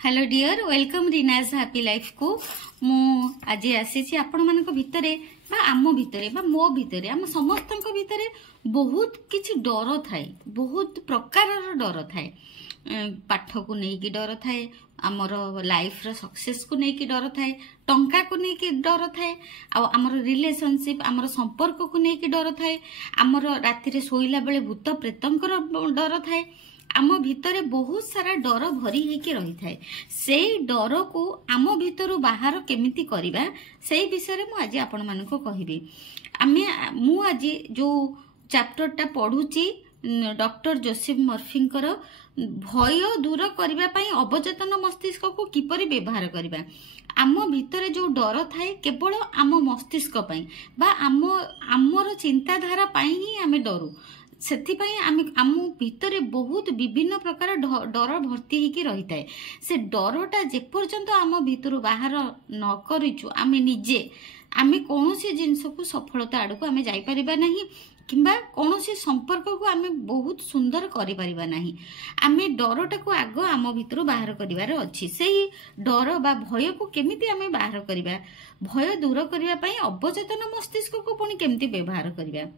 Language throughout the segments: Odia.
Hello dear welcome Rinaj happy life को मु आज आसी आपण मान भितर आम भितर मो भितर आम समस्त भितर बहुत किछि डर थाए, बहुत प्रकार डर थाए। पाठ को लेकिन डर थाए, आमर लाइफ रो सक्सेस को लेकिन डर थाए, टंका को लेकिन डर थाए, आमर रिलेशनशिप आमर संपर्क को लेकिन डर थाए, आमर राति रे सोइला बेले भूत प्रेतंकर डर थाए। आम भितर बहुत सारा डर भरी होके रही थाए। से डर को आम भितर बाहर केमिति करिबा से विषय में आज आपण मानको कहिबी। मु आज जो चैप्टरटा पढुची डॉक्टर जोसेफ मर्फींकर भय दूर करबा पई अवचेतन मस्तिष्क को किपरि व्यवहार करबा। आम भितर जो डर थाए केवल आम मस्तिष्क पई बा आमर चिंताधारा पई ही आमे डरू। सेथिपाई आम भितर बहुत विभिन्न प्रकार डर भर्ती होकर रही थाए। से डरटा जेपर्यंत आम भितर बाहर न करिचु आमे निजे आमे कौनसी जिनस को सफलता आड़ को आमे जाई परिबा नहीं, किंबा कौनसी संपर्क को आमे बहुत सुंदर करि परिबा नहीं। आमे डरटा को आग आम भितर बाहर करिवार अछि। सेही डर बा भय को केमिति आमे बाहर करिबा, भय दूर करिया पई अवचेतन मस्तिष्क को पुणी केमिति व्यवहार करिबा।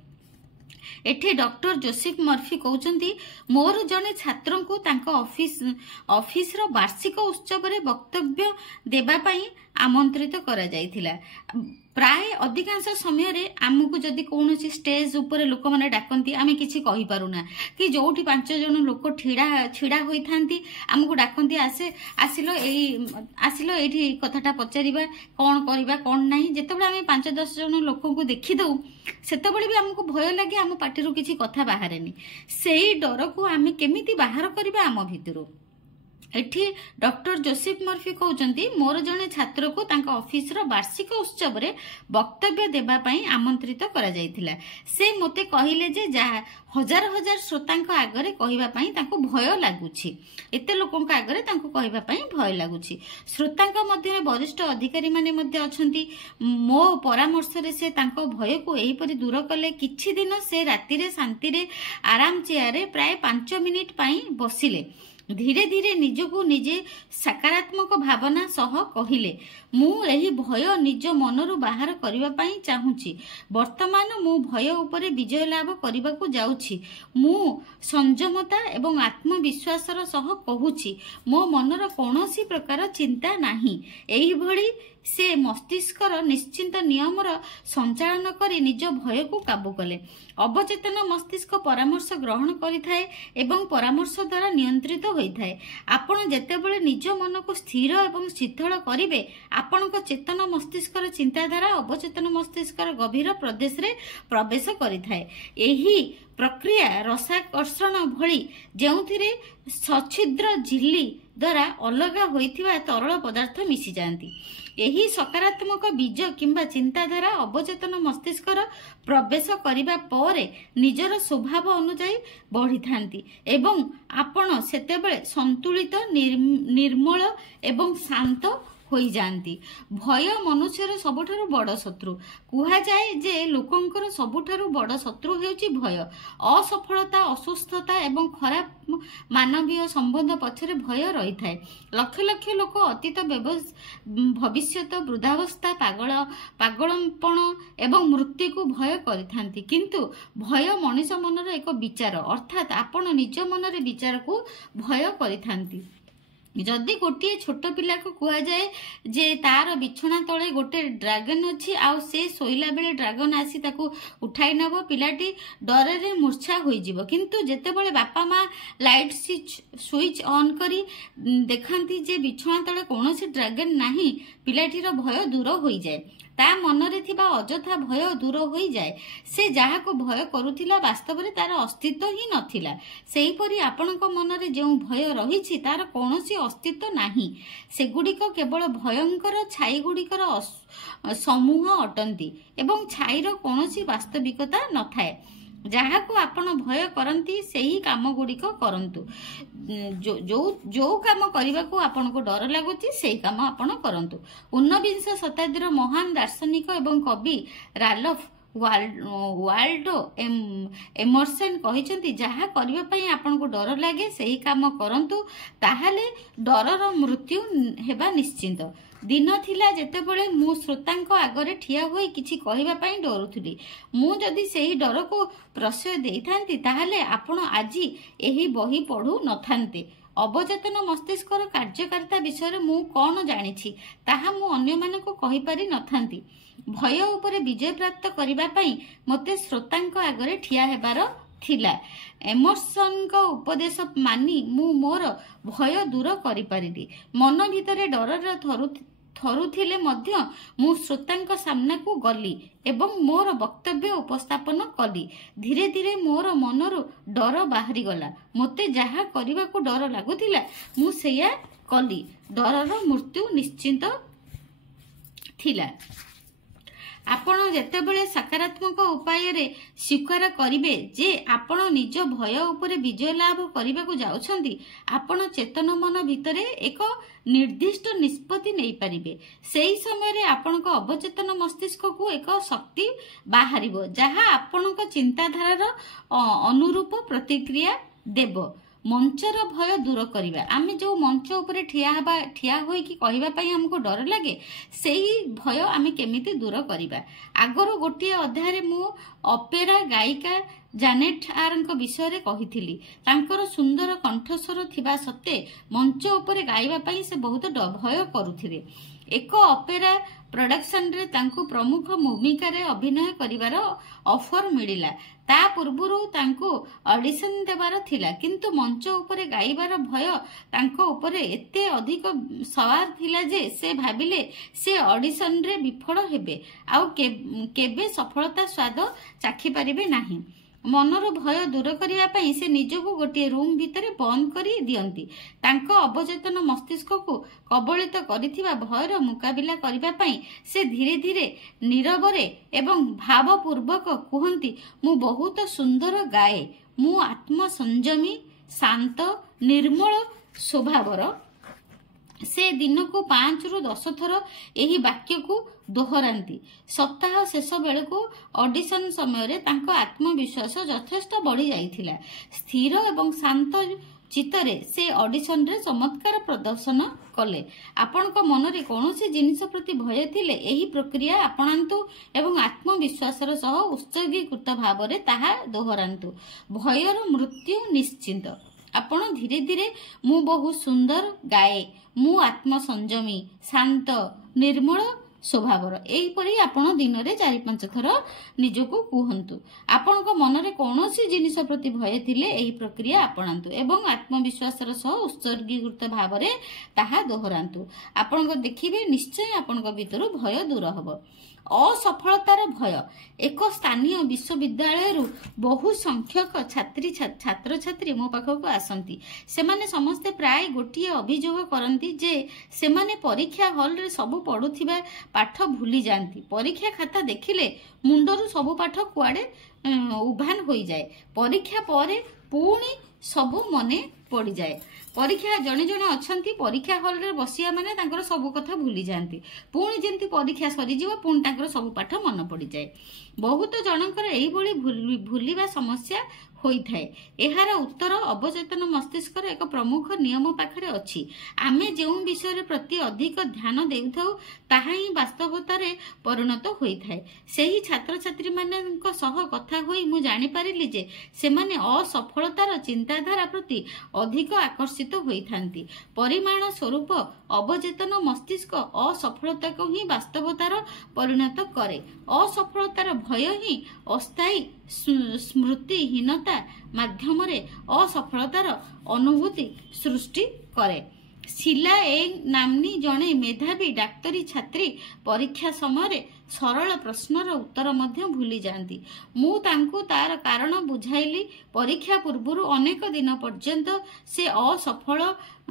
एठे डॉक्टर जोसेफ मर्फी कहउचंती मोर जने छात्र को तांको ऑफिस रो वार्षिक उत्सव रे वक्तव्य देबा पई आमंत्रित करा जायथिला। प्राय अधिकांश समय रे आमको जदि कोनोसी स्टेज ऊपर लोक माने डाकंती आमे किछि कहि पारुना, कि जोठी 5 जन लोक छिड़ा होई थांती आमको डाकंती आसिलो एठी कथाटा पचारिबा कोन करिबा कोन नाही। जेतेबेले आमे 5-10 जन लोक को देखि दउ सेतेबेले भी आमको भय लागे, आम पाटिरु किछि कथा बाहरेनी। सेही डर को आमे केमिति बाहर करिबा आम भितरु। एठी डॉक्टर जोसेफ मर्फी कहउचंती मोर जने छात्र को तांका ऑफिस रो वार्षिक उत्सव रे वक्तव्य देबा पई आमंत्रित करा जायथिला। से मोते कहिले जे हजार हजार श्रोतांक आगरे कहिबा पई तांको भय लागुछि, एते लोकंक आगरे तांको कहिबा पई भय लागुछि। श्रोतांक मध्ये वरिष्ठ अधिकारी माने मध्ये अछंती। मो परामर्श रे से तांको भय को एही परि दूर कले। किछि दिन से राति रे शांति रे आराम चेयर रे प्राय 5 मिनिट पई बसिले। धीरे धीरे निजको निजे सकारात्मक भावना सह कहिले मु एही भय निज मनरु बाहर करिबा पई चाहूची। वर्तमान मु भय उपरे विजय लाभ करिबा को जाउची। मु संयमता एवं आत्मविश्वासर सह कहूची मो मनर कोनोसी प्रकार चिंता नाही। एही भली से मस्तिष्कर निश्चिंत नियमर संचालन करी निज भय को काबू कले। अवचेतन मस्तिष्क परामर्श ग्रहण करिथाए एवं परामर्श द्वारा नियंत्रित होइथाए। आपण जेतेबेले निज मन को स्थिर एवं शीतल करिवे आपणक चेतन मस्तिष्कर चिंताधारा अवचेतन मस्तिष्कर गभीर प्रदेश रे प्रवेश करिथाए। एही प्रक्रिया रसाकर्षण भली जेउथिरे सछिद्र झिल्ली द्वारा अलग होइथिबा तरल पदार्थ मिसी जांती। एही सकारात्मक बीज किंबा चिंताधारा अवचेतन मस्तिष्कर प्रवेश करिबा परे निजर स्वभाव अनुसार बढ़ी थांती एवं आपण सेतेबेले संतुलित निर्मल एवं शांत होई जानती। भय मनुष्यर सबुठारु बड़ शत्रु। कुहा जाए जे लोकंकर सबुठारु बड़ शत्रु हेउची भय। असफलता, असुस्थता एवं खराब मानवीय संबंध पछरे भय रही थाए। लक्ष लक्ष लोक अतीत भविष्यत वृद्धावस्था पागलपण एवं मृत्यु को भय करिथांती, किंतु भय मनुष्य मनर एक विचार अर्थात आपण निज मनरे विचार को भय करिथांती। जदि गोटे छोट पिला को कुआ जाए जे तार बिछना तले गोटे ड्रैगन अच्छी आउ से सोइला बेले ड्रैगन आसी ताको उठाई नब, पिलाटी डर रे मूर्छा होई जिवो। किंतु जेतेबेले बापा माँ लाइट स्विच ऑन करी देखंती जे बिछना तले कोनोसी ड्रैगन नाही, पिलाटीर भय दूर होई जाए। ता मनरे थिबा अजथा भय दूर होई जाए। से जहा को भय करुथिला वास्तव रे तार अस्तित्व ही नथिला। सेही परि आपणक मनरे जेउ भय रहिछि तार कोनोसी अस्तित्व नाही। सेगुडिक केवल भयंकर छाई गुडिकर समूह अटंती एवं छाईर कोनोसी वास्तविकता नथाए। जहा को आपण भय करंती सेही काम गुडिक करंतु। जो काम करने को आपन को डर लगुच से काम आपण करंतु। 19 शताब्दीर महान दार्शनिक एवं कवि राल्फ ୱାଲ୍ଡୋ ଏମର୍ସନ୍ କହିଛନ୍ତି, ଯାହା କରିବା ପାଇଁ ଆପଣଙ୍କୁ ଡର ଲାଗେ ସେହି କାମ କରନ୍ତୁ, ତାହେଲେ ଡରର ମୃତ୍ୟୁ ହେବା ନିଶ୍ଚିତ। ଦିନ ଥିଲା ଯେତେବେଳେ ମୁଁ ଶ୍ରୋତାଙ୍କ ଆଗରେ ଠିଆ ହୋଇ କିଛି କହିବା ପାଇଁ ଡରୁଥିଲି। ମୁଁ ଯଦି ସେହି ଡରକୁ ପ୍ରଶ୍ରୟ ଦେଇଥାନ୍ତି ତାହେଲେ ଆପଣ ଆଜି ଏହି ବହି ପଢ଼ୁ ନଥାନ୍ତେ। ଅବଚେତନ ମସ୍ତିଷ୍କର କାର୍ଯ୍ୟକାରିତା ବିଷୟରେ ମୁଁ କ'ଣ ଜାଣିଛି ତାହା ମୁଁ ଅନ୍ୟମାନଙ୍କୁ କହିପାରି ନଥାନ୍ତି। ଭୟ ଉପରେ ବିଜୟ ପ୍ରାପ୍ତ କରିବା ପାଇଁ ମୋତେ ଶ୍ରୋତାଙ୍କ ଆଗରେ ଠିଆ ହେବାର ଥିଲା। ଏମର୍ସନଙ୍କ ଉପଦେଶ ମାନି ମୁଁ ମୋର ଭୟ ଦୂର କରିପାରିଲି। ମନ ଭିତରେ ଡରରେ ଥରୁଥିଲେ ମଧ୍ୟ ମୁଁ ଶ୍ରୋତାଙ୍କ ସାମ୍ନାକୁ ଗଲି ଏବଂ ମୋର ବକ୍ତବ୍ୟ ଉପସ୍ଥାପନ କଲି। ଧୀରେ ଧୀରେ ମୋର ମନରୁ ଡର ବାହାରିଗଲା। ମୋତେ ଯାହା କରିବାକୁ ଡର ଲାଗୁଥିଲା ମୁଁ ସେଇଆ କଲି। ଡରର ମୃତ୍ୟୁ ନିଶ୍ଚିତ ଥିଲା। ଆପଣ ଯେତେବେଳେ ସକାରାତ୍ମକ ଉପାୟରେ ସ୍ୱୀକାର କରିବେ ଯେ ଆପଣ ନିଜ ଭୟ ଉପରେ ବିଜୟ ଲାଭ କରିବାକୁ ଯାଉଛନ୍ତି, ଆପଣ ଚେତନ ମନ ଭିତରେ ଏକ ନିର୍ଦ୍ଦିଷ୍ଟ ନିଷ୍ପତ୍ତି ନେଇପାରିବେ। ସେହି ସମୟରେ ଆପଣଙ୍କ ଅବଚେତନ ମସ୍ତିଷ୍କକୁ ଏକ ଶକ୍ତି ବାହାରିବ ଯାହା ଆପଣଙ୍କ ଚିନ୍ତାଧାରାର ଅନୁରୂପ ପ୍ରତିକ୍ରିୟା ଦେବ। ମଞ୍ଚର ଭୟ ଦୂର କରିବା। ଆମେ ଯେଉଁ ମଞ୍ଚ ଉପରେ ଠିଆ ହୋଇକି କହିବା ପାଇଁ ଆମକୁ ଡର ଲାଗେ, ସେହି ଭୟ ଆମେ କେମିତି ଦୂର କରିବା। ଆଗରୁ ଗୋଟିଏ ଅଧ୍ୟାୟରେ ମୁଁ ଅପେରା ଗାୟିକା ଜାନେଟ୍ ଆରଙ୍କ ବିଷୟରେ କହିଥିଲି। ତାଙ୍କର ସୁନ୍ଦର କଣ୍ଠସ୍ୱର ଥିବା ସତ୍ତ୍ୱେ ମଞ୍ଚ ଉପରେ ଗାଇବା ପାଇଁ ସେ ବହୁତ ଭୟ କରୁଥିଲେ। ଏକ ଅପେରା ପ୍ରଡକ୍ସନରେ ତାଙ୍କୁ ପ୍ରମୁଖ ଭୂମିକାରେ ଅଭିନୟ କରିବାର ଅଫର ମିଳିଲା। ତା ପୂର୍ବରୁ ତାଙ୍କୁ ଅଡିସନ ଦେବାର ଥିଲା, କିନ୍ତୁ ମଞ୍ଚ ଉପରେ ଗାଇବାର ଭୟ ତାଙ୍କ ଉପରେ ଏତେ ଅଧିକ ସୱାର ଥିଲା ଯେ ସେ ଭାବିଲେ ସେ ଅଡିସନରେ ବିଫଳ ହେବେ ଆଉ କେବେ ସଫଳତା ସ୍ୱାଦ ଚାଖିପାରିବେ ନାହିଁ। ମନର ଭୟ ଦୂର କରିବା ପାଇଁ ସେ ନିଜକୁ ଗୋଟିଏ ରୁମ୍ ଭିତରେ ବନ୍ଦ କରି ଦିଅନ୍ତି। ତାଙ୍କ ଅବଚେତନ ମସ୍ତିଷ୍କକୁ କବଳିତ କରିଥିବା ଭୟର ମୁକାବିଲା କରିବା ପାଇଁ ସେ ଧୀରେ ଧୀରେ ନୀରବରେ ଏବଂ ଭାବପୂର୍ବକ କୁହନ୍ତି, ମୁଁ ବହୁତ ସୁନ୍ଦର ଗାଏ, ମୁଁ ଆତ୍ମସଂଯମୀ, ଶାନ୍ତ, ନିର୍ମଳ ସ୍ୱଭାବର। ସେ ଦିନକୁ 5 ରୁ 10 ଥର ଏହି ବାକ୍ୟକୁ ଦୋହରାନ୍ତି। ସପ୍ତାହ ଶେଷ ବେଳକୁ ଅଡିସନ ସମୟରେ ତାଙ୍କ ଆତ୍ମବିଶ୍ୱାସ ଯଥେଷ୍ଟ ବଢି ଯାଇଥିଲା। ସ୍ଥିର ଏବଂ ଶାନ୍ତ ଚିତ୍ତରେ ସେ ଅଡିସନରେ ଚମତ୍କାର ପ୍ରଦର୍ଶନ କଲେ। ଆପଣଙ୍କ ମନରେ କୌଣସି ଜିନିଷ ପ୍ରତି ଭୟ ଥିଲେ ଏହି ପ୍ରକ୍ରିୟା ଆପଣାନ୍ତୁ ଏବଂ ଆତ୍ମବିଶ୍ୱାସର ସହ ଉତ୍ସର୍ଗୀକୃତ ଭାବରେ ତାହା ଦୋହରାନ୍ତୁ। ଭୟର ମୃତ୍ୟୁ ନିଶ୍ଚିତ। ଆପଣ ଧୀରେ ଧୀରେ ମୁଁ ବହୁ ସୁନ୍ଦର ଗାଏ, ମୁଁ ଆତ୍ମସଂଯମୀ, ଶାନ୍ତ, ନିର୍ମଳ ସ୍ୱଭାବର, ଏହିପରି ଆପଣ ଦିନରେ 4-5 ଥର ନିଜକୁ କୁହନ୍ତୁ। ଆପଣଙ୍କ ମନରେ କୌଣସି ଜିନିଷ ପ୍ରତି ଭୟ ଥିଲେ ଏହି ପ୍ରକ୍ରିୟା ଆପଣାନ୍ତୁ ଏବଂ ଆତ୍ମବିଶ୍ୱାସର ସହ ଉତ୍ସର୍ଗୀକୃତ ଭାବରେ ତାହା ଦୋହରାନ୍ତୁ। ଆପଣଙ୍କ ଦେଖିବେ ନିଶ୍ଚୟ ଆପଣଙ୍କ ଭିତରୁ ଭୟ ଦୂର ହେବ। ଅସଫଳତାର ଭୟ। ଏକ ସ୍ଥାନୀୟ ବିଶ୍ୱବିଦ୍ୟାଳୟରୁ ବହୁ ସଂଖ୍ୟକ ଛାତ୍ରଛାତ୍ରୀ ମୋ ପାଖକୁ ଆସନ୍ତି। ସେମାନେ ସମସ୍ତେ ପ୍ରାୟ ଗୋଟିଏ ଅଭିଯୋଗ କରନ୍ତି ଯେ ସେମାନେ ପରୀକ୍ଷା ହଲରେ ସବୁ ପଢୁଥିବା ପାଠ ଭୁଲି ଯାଆନ୍ତି। ପରୀକ୍ଷା ଖାତା ଦେଖିଲେ ମୁଣ୍ଡରୁ ସବୁ ପାଠ କୁଆଡେ ଉଭାନ ହୋଇଯାଏ। ପରୀକ୍ଷା ପରେ ପୁଣି ସବୁ ମନେ ପଡିଯାଏ। ପରୀକ୍ଷା ଜଣେ ଜଣେ ଅଛନ୍ତି ପରୀକ୍ଷା ହଲରେ ବସିବା ମାନେ ତାଙ୍କର ସବୁ କଥା ଭୁଲି ଯାଆନ୍ତି। ପୁଣି ଯେମିତି ପରୀକ୍ଷା ସରିଯିବ ପୁଣି ତାଙ୍କର ସବୁ ପାଠ ମନେ ପଡିଯାଏ। ବହୁତ ଜଣଙ୍କର ଏଇଭଳି ଭୁଲିବା ସମସ୍ୟା ହୋଇଥାଏ। ଏହାର ଉତ୍ତର ଅବଚେତନ ମସ୍ତିଷ୍କର ଏକ ପ୍ରମୁଖ ନିୟମ ପାଖରେ ଅଛି। ଆମେ ଯେଉଁ ବିଷୟ ପ୍ରତି ଅଧିକ ଧ୍ୟାନ ଦେଉଥାଉ ତାହା ହିଁ ବାସ୍ତବତାରେ ପରିଣତ ହୋଇଥାଏ। ସେହି ଛାତ୍ରଛାତ୍ରୀମାନଙ୍କ ସହ କଥା ହୋଇ ମୁଁ ଜାଣିପାରିଲି ଯେ ସେମାନେ ଅସଫଳତାର ଚିନ୍ତାଧାରା ପ୍ରତି ଅଧିକ ଆକର୍ଷିତ ହୋଇଥାନ୍ତି। ପରିମାଣ ସ୍ୱରୂପ ଅବଚେତନ ମସ୍ତିଷ୍କ ଅସଫଳତାକୁ ହିଁ ବାସ୍ତବତାର ପରିଣତ କରେ। ଅସଫଳତାର ଭୟ ହିଁ ଅସ୍ଥାୟୀ ସ୍ମୃତିହୀନତା ମାଧ୍ୟମରେ ଅସଫଳତାର ଅନୁଭୂତି ସୃଷ୍ଟି କରେ। ଶିଲା ଏଙ୍ଗ ନାମ୍ନୀ ଜଣେ ମେଧାବୀ ଡାକ୍ତରୀ ଛାତ୍ରୀ ପରୀକ୍ଷା ସମୟରେ ସରଳ ପ୍ରଶ୍ନର ଉତ୍ତର ମଧ୍ୟ ଭୁଲି ଯାଆନ୍ତି। ମୁଁ ତାଙ୍କୁ ତାର କାରଣ ବୁଝାଇଲି। ପରୀକ୍ଷା ପୂର୍ବରୁ ଅନେକ ଦିନ ପର୍ଯ୍ୟନ୍ତ ସେ ଅସଫଳ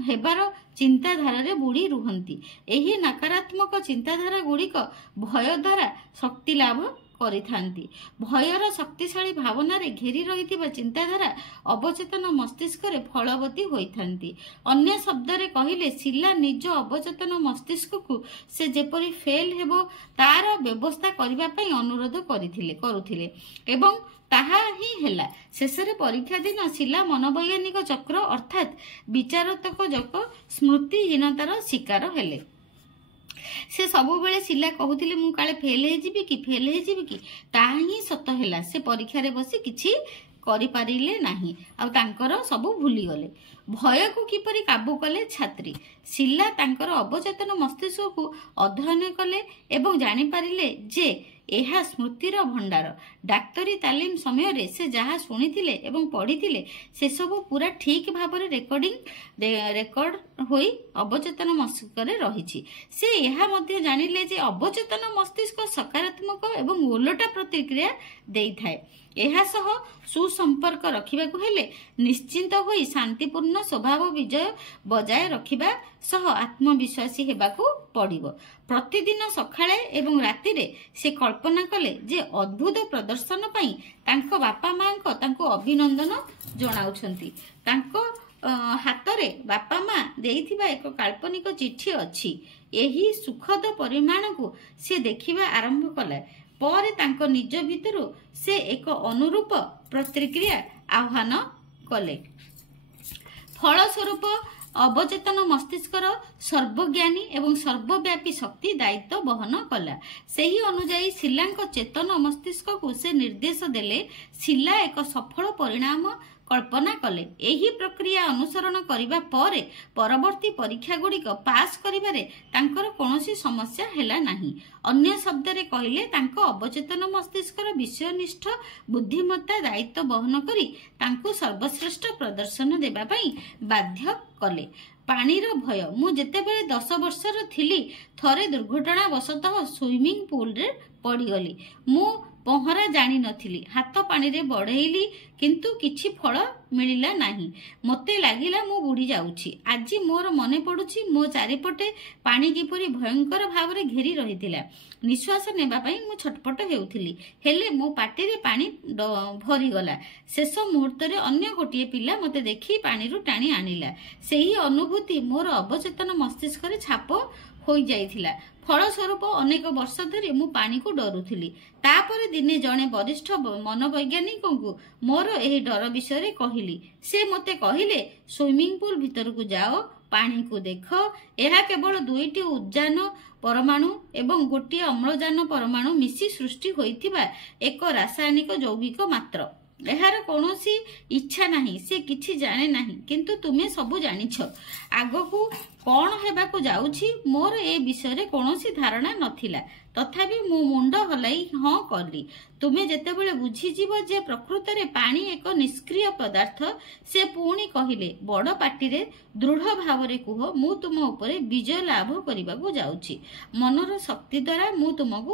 ହେବାର ଚିନ୍ତାଧାରାରେ ବୁଡ଼ି ରୁହନ୍ତି। ଏହି ନକାରାତ୍ମକ ଚିନ୍ତାଧାରା ଗୁଡ଼ିକ ଭୟ ଦ୍ୱାରା ଶକ୍ତି ଲାଭ କରିଥାନ୍ତି। ଭୟର ଶକ୍ତିଶାଳୀ ଭାବନାରେ ଘେରି ରହିଥିବା ଚିନ୍ତାଧାରା ଅବଚେତନ ମସ୍ତିଷ୍କରେ ଫଳବତୀ ହୋଇଥାନ୍ତି। ଅନ୍ୟ ଶବ୍ଦରେ କହିଲେ ଶିଲା ନିଜ ଅବଚେତନ ମସ୍ତିଷ୍କକୁ ସେ ଯେପରି ଫେଲ୍ ହେବ ତାର ବ୍ୟବସ୍ଥା କରିବା ପାଇଁ ଅନୁରୋଧ କରୁଥିଲେ ଏବଂ ତାହା ହିଁ ହେଲା। ଶେଷରେ ପରୀକ୍ଷା ଦିନ ଶିଲା ମନୋବୈଜ୍ଞାନିକ ଚକ୍ର ଅର୍ଥାତ୍ ବିଚାରତକ ସ୍ମୃତିହୀନତାର ଶିକାର ହେଲେ। ସେ ସବୁବେଳେ ଶିଲା କହୁଥିଲେ ମୁଁ କାଳେ ଫେଲ୍ ହେଇଯିବି କି। ତାହା ହିଁ ସତ ହେଲା। ସେ ପରୀକ୍ଷାରେ ବସି କିଛି କରିପାରିଲେ ନାହିଁ ଆଉ ତାଙ୍କର ସବୁ ଭୁଲିଗଲେ। ଭୟକୁ କିପରି କାବୁ କଲେ ଛାତ୍ରୀ? ଶିଲା ତାଙ୍କର ଅବଚେତନ ମସ୍ତିଷ୍କକୁ ଅଧ୍ୟୟନ କଲେ ଏବଂ ଜାଣିପାରିଲେ ଯେ ଏହା ସ୍ମୃତିର ଭଣ୍ଡାର। ଡାକ୍ତରୀ ତାଲିମ ସମୟରେ ସେ ଯାହା ଶୁଣିଥିଲେ ଏବଂ ପଢ଼ିଥିଲେ ସେସବୁ ପୁରା ଠିକ୍ ଭାବରେ ରେକର୍ଡ ହୋଇ ଅବଚେତନ ମସ୍ତିଷ୍କରେ ରହିଛି। ସେ ଏହା ମଧ୍ୟ ଜାଣିଲେ ଯେ ଅବଚେତନ ମସ୍ତିଷ୍କ ସକାରାତ୍ମକ ଏବଂ ଓଲଟା ପ୍ରତିକ୍ରିୟା ଦେଇଥାଏ। ଏହା ସହ ସୁସମ୍ପର୍କ ରଖିବାକୁ ହେଲେ ନିଶ୍ଚିନ୍ତ ହୋଇ ଶାନ୍ତିପୂର୍ଣ୍ଣ ସ୍ୱଭାବ ବଜାୟ ରଖିବା ସହ ଆତ୍ମବିଶ୍ୱାସୀ ହେବାକୁ ପଡ଼ିବ। ପ୍ରତିଦିନ ସକାଳେ ଏବଂ ରାତିରେ ସେ କଳ୍ପନା କଲେ ଯେ ଅଦ୍ଭୁତ ପ୍ରଦର୍ଶନ ପାଇଁ ତାଙ୍କ ବାପା ମାଙ୍କ ତାଙ୍କୁ ଅଭିନନ୍ଦନ ଜଣାଉଛନ୍ତି। ତାଙ୍କ ହାତରେ ବାପା ମା ଦେଇଥିବା ଏକ କାଳ୍ପନିକ ଚିଠି ଅଛି। ଏହି ସୁଖଦ ପରିମାଣକୁ ସେ ଦେଖିବା ଆରମ୍ଭ କଲା। ପରେ ତାଙ୍କ ନିଜ ଭିତରୁ ସେ ଏକ ଅନୁରୂପ ପ୍ରତିକ୍ରିୟା ଆହ୍ୱାନ କଲେ। ଫଳସ୍ୱରୂପ ଅବଚେତନ ମସ୍ତିଷ୍କର ସର୍ବଜ୍ଞାନୀ ଏବଂ ସର୍ବବ୍ୟାପୀ ଶକ୍ତି ଦାୟିତ୍ୱ ବହନ କଲା। ସେହି ଅନୁଯାୟୀ ଶିଲାଙ୍କ ଚେତନ ମସ୍ତିଷ୍କକୁ ସେ ନିର୍ଦ୍ଦେଶ ଦେଲେ। ଶିଲା ଏକ ସଫଳ ପରିଣାମ କଳ୍ପନା କଲେ। ଏହି ପ୍ରକ୍ରିୟା ଅନୁସରଣ କରିବା ପରେ ପରବର୍ତ୍ତୀ ପରୀକ୍ଷାଗୁଡ଼ିକ ପାସ୍ କରିବାରେ ତାଙ୍କର କୌଣସି ସମସ୍ୟା ହେଲା ନାହିଁ। ଅନ୍ୟ ଶବ୍ଦରେ କହିଲେ ତାଙ୍କ ଅବଚେତନ ମସ୍ତିଷ୍କର ବିଷୟନିଷ୍ଠ ବୁଦ୍ଧିମତ୍ତା ଦାୟିତ୍ୱ ବହନ କରି ତାଙ୍କୁ ସର୍ବଶ୍ରେଷ୍ଠ ପ୍ରଦର୍ଶନ ଦେବା ପାଇଁ ବାଧ୍ୟ କଲେ। ପାଣିର ଭୟ। ମୁଁ ଯେତେବେଳେ 10 ବର୍ଷର ଥିଲି ଥରେ ଦୁର୍ଘଟଣାବଶତଃ ସୁଇମିଂ ପୁଲରେ ପଡ଼ିଗଲି। ମୁଁ ପହଁରା ଜାଣିନଥିଲି। ହାତ ପାଣିରେ ବଢ଼େଇଲି କିନ୍ତୁ କିଛି ଫଳ ମିଳିଲା ନାହିଁ। ମୋତେ ଲାଗିଲା ମୁଁ ବୁଡ଼ି ଯାଉଛି। ଆଜି ମୋର ମନେ ପଡ଼ୁଛି ମୋ ଚାରିପଟେ ପାଣି କିପରି ଭୟଙ୍କର ଭାବରେ ଘେରି ରହିଥିଲା। ନିଶ୍ୱାସ ନେବା ପାଇଁ ମୁଁ ଛଟପଟ ହେଉଥିଲି ହେଲେ ମୋ ପାଟିରେ ପାଣି ଭରିଗଲା। ଶେଷ ମୁହୂର୍ତ୍ତରେ ଅନ୍ୟ ଗୋଟିଏ ପିଲା ମୋତେ ଦେଖି ପାଣିରୁ ଟାଣି ଆଣିଲା। ସେହି ଅନୁଭୂତି ମୋର ଅବଚେତନ ମସ୍ତିଷ୍କରେ ଛାପ ହୋଇଯାଇଥିଲା। ଫଳସ୍ୱରୂପ ଅନେକ ବର୍ଷ ଧରି ମୁଁ ପାଣିକୁ ଡରୁଥିଲି। ତାପରେ ଦିନେ ଜଣେ ବରିଷ୍ଠ ମନୋବୈଜ୍ଞାନିକଙ୍କୁ ମୋର ଏହି ଡର ବିଷୟରେ କହିଲି। ସେ ମୋତେ କହିଲେ ସୁଇମିଂ ପୁଲ ଭିତରକୁ ଯାଅ, ପାଣିକୁ ଦେଖ। ଏହା କେବଳ 2ଟି ଉଦ୍ଜାନ ପରମାଣୁ ଏବଂ ଗୋଟିଏ ଅମ୍ଳଜାନ ପରମାଣୁ ମିଶି ସୃଷ୍ଟି ହୋଇଥିବା ଏକ ରାସାୟନିକ ଯୌଗିକ ମାତ୍ର। ଏହାର କୌଣସି ଇଚ୍ଛା ନାହିଁ। ସେ କିଛି ଜାଣେ ନାହିଁ କିନ୍ତୁ ତୁମେ ସବୁ ଜାଣିଛ। ଆଗକୁ କ'ଣ ହେବାକୁ ଯାଉଛି ମୋର ଏ ବିଷୟରେ କୌଣସି ଧାରଣା ନଥିଲା। ତଥାପି ମୁଁ ମୁଣ୍ଡ ହଲାଇ ହଁ କଲି। ତୁମେ ଯେତେବେଳେ ବୁଝିଯିବ ଯେ ପ୍ରକୃତରେ ପାଣି ଏକ ନିଷ୍କ୍ରିୟ ପଦାର୍ଥ। ସେ ପୁଣି କହିଲେ ବଡ଼ ପାଟିରେ ଦୃଢ଼ ଭାବରେ କୁହ, ମୁଁ ତୁମ ଉପରେ ବିଜୟ ଲାଭ କରିବାକୁ ଯାଉଛି। ମନର ଶକ୍ତି ଦ୍ୱାରା ମୁଁ ତୁମକୁ